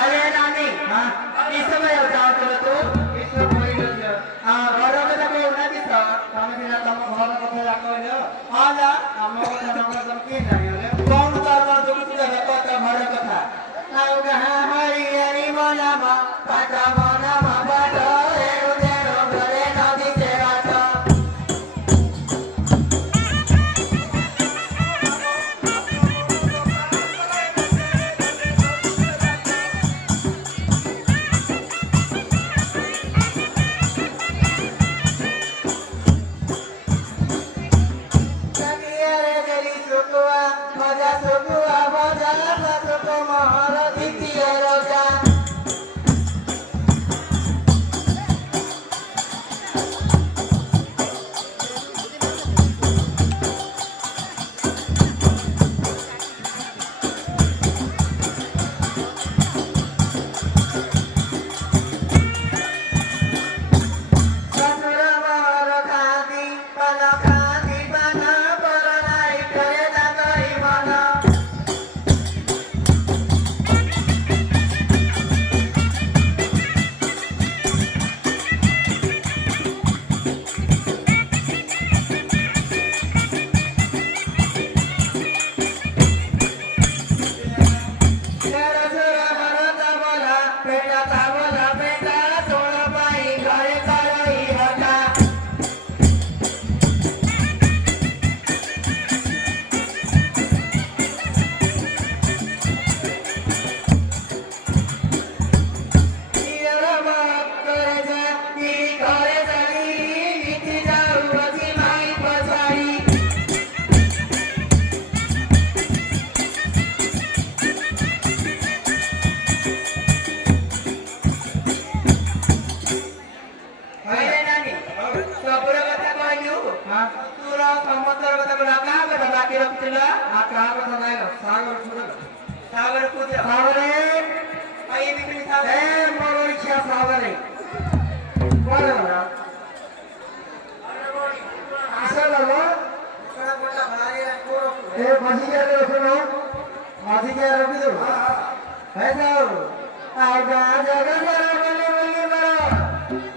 अरे नानी हाँ किसको मैं जाऊँ चलो तू किसको बोलिलो छ घर में तो कोई ना किस तमे सिना तम घर कथा राखिलो आला हम कथा नगर तम के जानिले कौन तारा तुम तुझे बताता घर कथा आउ हाँ हरि हरि मनामा पाटा मना बाबा एरो तेरो घरे नदी से आटा सखियारे गरी सुकुआ मजा सुकुआ मजा सुकुआ महर द्वितीय रोजा ससुर महर खादी पन परनाई करे दागई मन तेरा सुर हर तबला बेटा तोड़ पाई घरे करई हटा हाँ आ कहा कथा नाही लो सागर सुरल सागरे ए मोर इच्छा सागरे कोण बरा आशा लगो ए बसी के रखो आधी के रखी दो है जाओ आगा जगह जरा बोले बोले बरा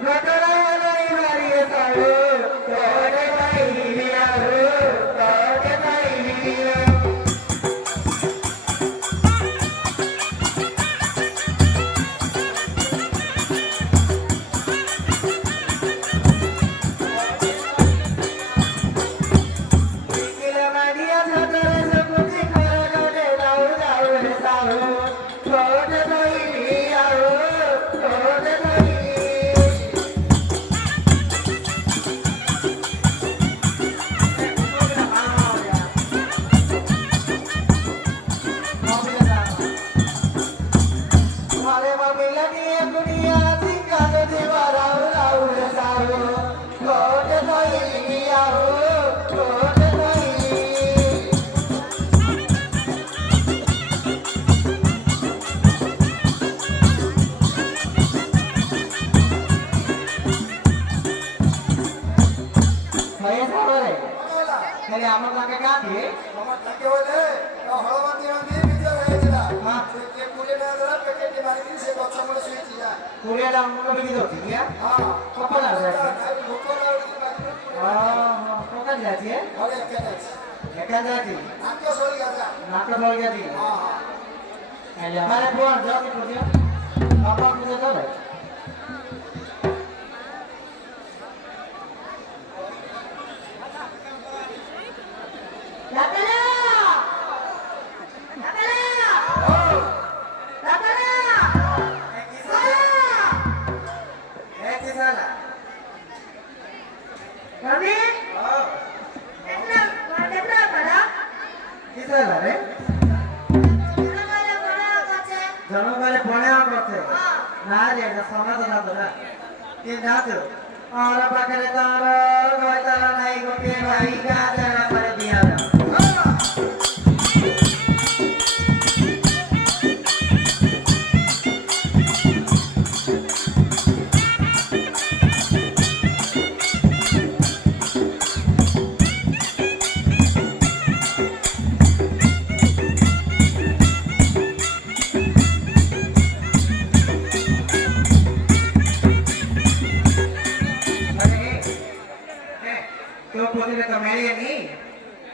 घटना नहीं मारी है सालो तोड़े भाई लिया हो तोड़े भाई लिया আমার লাগে কাঁদে আমার থাকে বলে হলবান্তি বান্ধি ভিতরে হয়েছিল হ্যাঁ যে কুড়ে না ধরা পেটে মারি দিয়ে সে গছ মূলে শুয়েছিল পুরিয়া দাম কবে দিতে হচ্ছে কি হ্যাঁ কখন আসবে লোকরা কখন যাচ্ছে ঘরে একা যাচ্ছে একা যাচ্ছি নাট্য সরি গেছে নাটক হয়ে গেছি হ্যাঁ আরে বোন যাও কি করছো বাবা পুজো চলে জনগণে পড়ে করছে না রে এটা সমাধান হবে না কি জানো আর পাখরে তার গয়তারা নাই গোটে ভাই গাজরা করে দিয়া দাও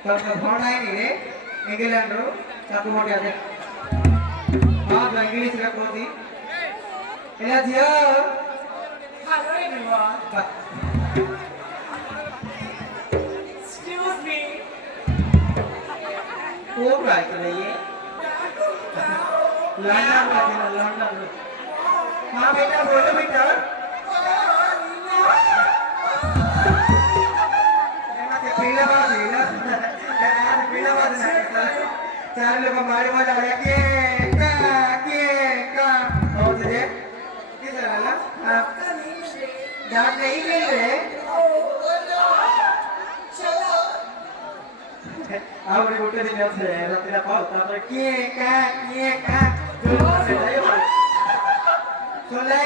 ତମେ ଭଣ ନାଇଁ ରେ ଇଂଲଣ୍ଡରୁ ତାକୁ ମୋଟେ ଆଦେ ହଁ ତ ଇଂଲିଶରେ କହୁଛି ଏଲା ଝିଅ Hello everyone. Excuse me. କୋଉ ରାଇଥିଲେ ଇଏ लंदन में थी ना लंदन में हाँ बेटा बोलो बेटा पीला बात है ना पीला बात नहीं चार लोग मारे मारे आ गया के का और तुझे किस तरह ना डांट नहीं मिल रहे अब रे बोलते दिन से रात्रि पाओ तापर के का सुन ले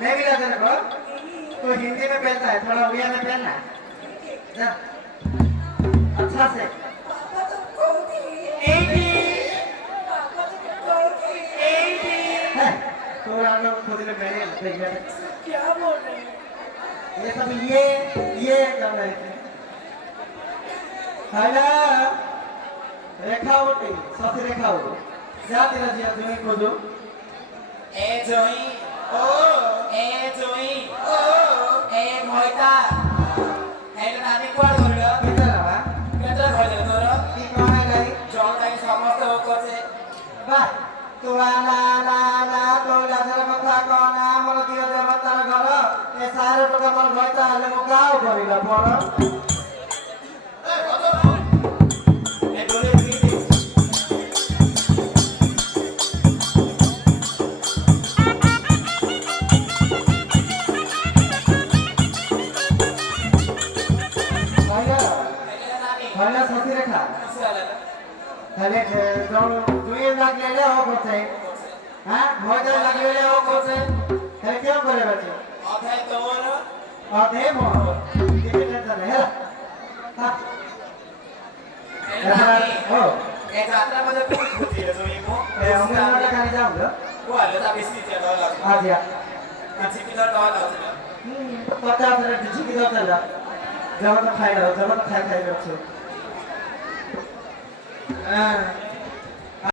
मैं भी लाता है तो हिंदी में पहनता है थोड़ा उड़िया में पहनना जा अच्छा से तो लोग खुद में पहने क्या बोल रहे हैं? ये सब ये कर रहे थे हेलो रेखा उठी ससी रेखा उठी जा तेरा जिया तुम्हें खोजो ए जोई ए मोइता हेलो नानी कोड गयो किधर आवा केतर भयो तोर की कौन है गई जौन लागि समस्त हो कोचे वाह तो ला तो लाजर कथा कौन हमर दियो देवतार घर ए सारे टका मन भइता हले मु गाव करिला पर ए डोले बिगी हेलो ससी रेखा हेले दुई लाख ले ले हो कोसे हां मोजे लाख ले ले हो कोसे हे क्यों करे बच्चे अथे तोर आधे मो कितने टेंशन है हां ओ ए जात्रा मध्ये कोण खुजी जोई मो ए हमने वाला खाली जाऊ लो को आले ता बेसी ते डर लाग्छ आ गया किछि कि डर लाग्छ 50 मिनट झिकी दो चला जब तो खाई लो रो छो हां